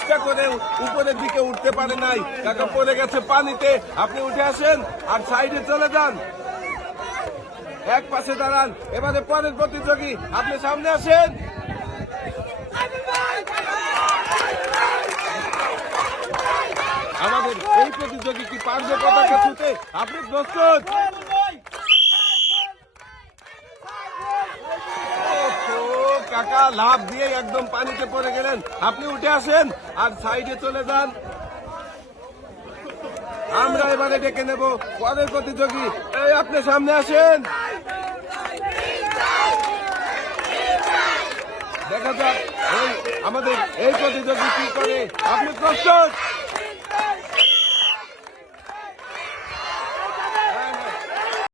চেষ্টা করে উপরের দিকে উঠতে পারে নাই, কাকা পড়ে গেছে পানিতে। আপনি উঠে আসেন আর সাইডে চলে যান, এক পাশে দাঁড়ান। এবারে পরের প্রতিযোগী, আপনি সামনে আসেন। আমাদের এই প্রতিযোগী কি পারবে পতাকা ছুঁতে? আপনি প্রস্তুত? কাকা লাভ দিয়ে একদম পানিতে পড়ে গেলেন। আপনি উঠে আসেন আর সাইডে চলে যান। আমরা এবারে ডেকে নেব পরের প্রতিযোগী। এই আপনি সামনে আসেন, দেখা যাক আমাদের এই প্রতিযোগী কি করে। আপনি প্রস্তুত?